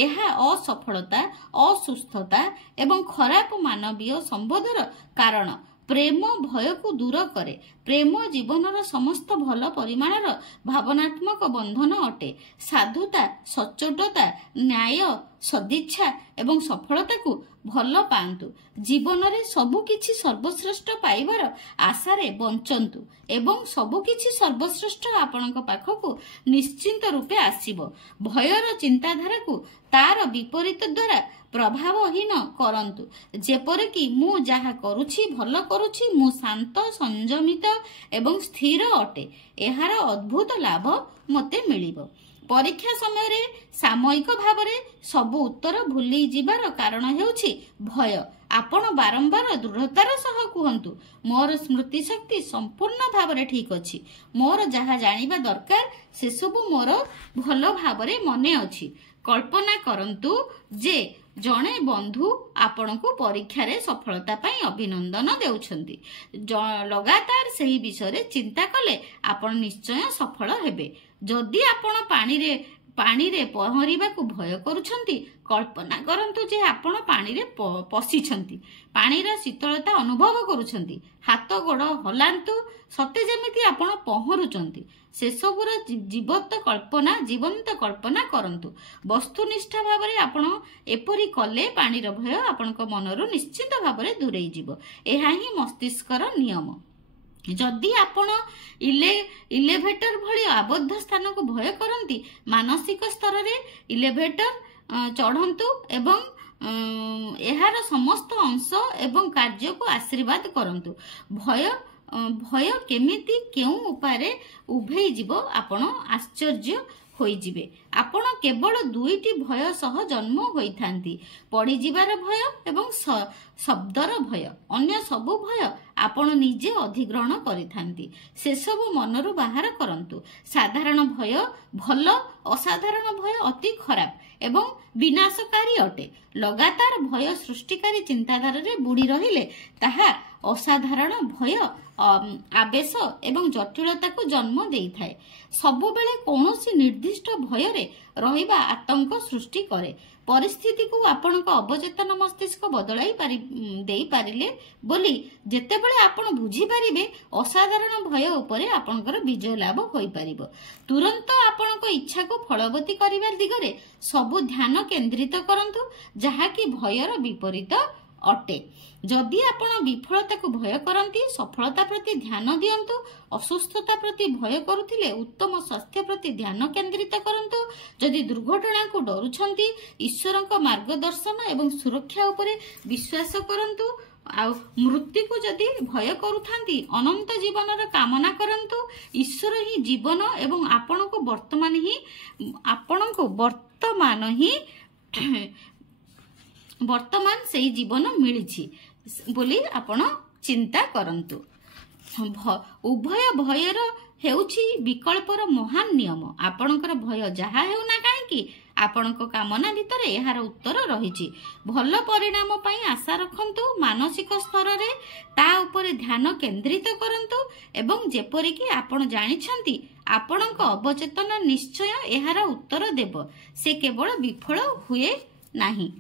ଏହା ଅସଫଳତା, ଅସୁସ୍ଥତା ଏବଂ ଖରାପ ମାନବୀୟ ସମ୍ବନ୍ଧର କାରଣ। ପ୍ରେମ ଭୟକୁ ଦୂର କରେ। ପ୍ରେମ ଜୀବନର ସମସ୍ତ ଭଲ ପରିମାଣର ଭାବନାତ୍ମକ ବନ୍ଧନ ଅଟେ। ସାଧୁତା, ସଚ୍ଚୋଟତା, ନ୍ୟାୟ, ସଦିଚ୍ଛା ଏବଂ ସଫଳତାକୁ ଭଲ ପାଆନ୍ତୁ। ଜୀବନରେ ସବୁକିଛି ସର୍ବଶ୍ରେଷ୍ଠ ପାଇବାର ଆଶାରେ ବଞ୍ଚନ୍ତୁ ଏବଂ ସବୁକିଛି ସର୍ବଶ୍ରେଷ୍ଠ ଆପଣଙ୍କ ପାଖକୁ ନିଶ୍ଚିତ ରୂପେ ଆସିବ। ଭୟର ଚିନ୍ତାଧାରାକୁ ତାର ବିପରୀତ ଦ୍ୱାରା ପ୍ରଭାବହୀନ କରନ୍ତୁ। ଯେପରିକି ମୁଁ ଯାହା କରୁଛି ଭଲ କରୁଛି, ମୁଁ ଶାନ୍ତ, ସଂଯମିତ ଏବଂ ସ୍ଥିର ଅଟେ। ଏହାର ଅଦ୍ଭୁତ ଲାଭ ମୋତେ ମିଳିବ। ପରୀକ୍ଷା ସମୟରେ ସାମୟିକ ଭାବରେ ସବୁ ଉତ୍ତର ଭୁଲି ଯିବାର କାରଣ ହେଉଛି ଭୟ। ଆପଣ ବାରମ୍ବାର ଦୃଢ଼ତାର ସହ କୁହନ୍ତୁ, ମୋର ସ୍ମୃତି ଶକ୍ତି ସମ୍ପୂର୍ଣ୍ଣ ଭାବରେ ଠିକ୍ ଅଛି। ମୋର ଯାହା ଜାଣିବା ଦରକାର ସେସବୁ ମୋର ଭଲ ଭାବରେ ମନେ ଅଛି। କଳ୍ପନା କରନ୍ତୁ ଯେ ଜଣେ ବନ୍ଧୁ ଆପଣଙ୍କୁ ପରୀକ୍ଷାରେ ସଫଳତା ପାଇଁ ଅଭିନନ୍ଦନ ଦେଉଛନ୍ତି। ଲଗାତାର ସେହି ବିଷୟରେ ଚିନ୍ତା କଲେ ଆପଣ ନିଶ୍ଚୟ ସଫଳ ହେବେ। ଯଦି ଆପଣ ପାଣିରେ ପହଁରିବାକୁ ଭୟ କରୁଛନ୍ତି, କଳ୍ପନା କରନ୍ତୁ ଯେ ଆପଣ ପାଣିରେ ପଶିଛନ୍ତି, ପାଣିର ଶୀତଳତା ଅନୁଭବ କରୁଛନ୍ତି। ହାତ ଗୋଡ଼ ହଲାନ୍ତୁ, ସତେ ଯେମିତି ଆପଣ ପହଁରୁଛନ୍ତି। ସେସବୁର ଜୀବନ୍ତ କଳ୍ପନା କରନ୍ତୁ। ବସ୍ତୁନିଷ୍ଠ ଭାବରେ ଆପଣ ଏପରି କଲେ ପାଣିର ଭୟ ଆପଣଙ୍କ ମନରୁ ନିଶ୍ଚିତ ଭାବରେ ଦୂରେଇ ଯିବ। ଏହା ହିଁ ମସ୍ତିଷ୍କର ନିୟମ। ଯଦି ଆପଣ ଇଲେଭେଟର ଭଳି ଆବଦ୍ଧ ସ୍ଥାନକୁ ଭୟ କରନ୍ତି, ମାନସିକ ସ୍ତରରେ ଇଲେଭେଟର ଚଢ଼ନ୍ତୁ ଏବଂ ଏହାର ସମସ୍ତ ଅଂଶ ଏବଂ କାର୍ଯ୍ୟକୁ ଆଶୀର୍ବାଦ କରନ୍ତୁ। ଭୟ କେମିତି କେଉଁ ଉପାୟରେ ଉଭେଇ ଯିବ ଆପଣ ଆଶ୍ଚର୍ଯ୍ୟ ହୋଇଯିବେ। ଆପଣ କେବଳ ଦୁଇଟି ଭୟ ସହ ଜନ୍ମ ହୋଇଥାନ୍ତି, ପଡ଼ିଯିବାର ଭୟ ଏବଂ ଶବ୍ଦର ଭୟ। ଅନ୍ୟ ସବୁ ଭୟ ଆପଣ ନିଜେ ଅଧିଗ୍ରହଣ କରିଥାନ୍ତି। ସେସବୁ ମନରୁ ବାହାର କରନ୍ତୁ। ସାଧାରଣ ଭୟ ଭଲ, ଅସାଧାରଣ ଭୟ ଅତି ଖରାପ ଏବଂ ବିନାଶକାରୀ ଅଟେ। ଲଗାତାର ଭୟ ସୃଷ୍ଟିକାରୀ ଚିନ୍ତାଧାରାରେ ବୁଡ଼ି ରହିଲେ ତାହା ଅସାଧାରଣ ଭୟ, ଆବେଶ ଏବଂ ଜଟିଳତାକୁ ଜନ୍ମ ଦେଇଥାଏ। ସବୁବେଳେ କୌଣସି ନିର୍ଦ୍ଦିଷ୍ଟ ଭୟରେ ରହିବା ଆତଙ୍କ ସୃଷ୍ଟି କରେ। परिस्थिति को आपणक अवचेतन मस्तिष्क बदलाई देई पारिले बोली जेतेबेले आपण बुझी पारिबे असाधारण भय उपरे आपणकर विजय लाभ होई पारिबो। तुरंत आपणक इच्छा को फलवती करिवा दिगरे सबु ध्यान केंद्रित करंतु जहा कि भयर विपरीत अटे। जदि आपण विफलता को भय करती सफलता प्रति ध्यान दियंतु, असुस्थता प्रति भय करुथिले उत्तम स्वास्थ्य प्रति ध्यान केंद्रित करंतु, जदि दुर्घटना को डरुछंती ईश्वरक मार्गदर्शन एवं सुरक्षा उपरे विश्वास करंतु, आ मृत्यु को जदि भय करुथांती अनंत जीवन कामना करंतु। ईश्वर ही जीवन एवं आपण को वर्तमान से जीवन मिली बोली आपण चिंता करंतु। उभय भयर हेउछि विकल्पर महान नियम। आपणकर भय जहा हेउना काहेकि आपणक कामना भितर एहार उत्तर रहिछि। भल परिणाम पई आशा रखंतु, मानसिक स्तर रे ता उपरे ध्यान केंद्रित करंतु एवं जेपरि कि आपण जानिछंती आपणक अवचेतन निश्चय एहार उत्तर देब, से केवल विफल हुए नाही।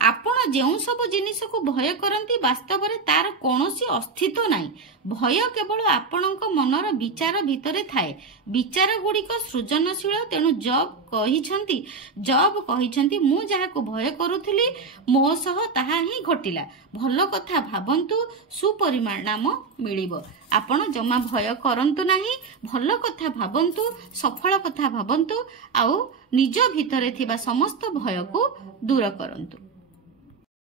आपण जेउ सब जिनिस को भय करती वास्तव में तार कौनसी अस्तित्व नाही। भय केवल आपणक मनर विचार भितरे थाए। विचार गुड़िक सृजनशील। तेणु जॉब कहिछंती मु जहा को भय करुथिली मो सह ताहा ही घटिला। भल कथा भाबंतु, सुपरिणाम मिलिबो। आपण जमा भय करंतु नाही, भल कथा भाबंतु, सफल कथा भाबंतु, आउ निज भितरे थिबा समस्त भय को दूर करंतु।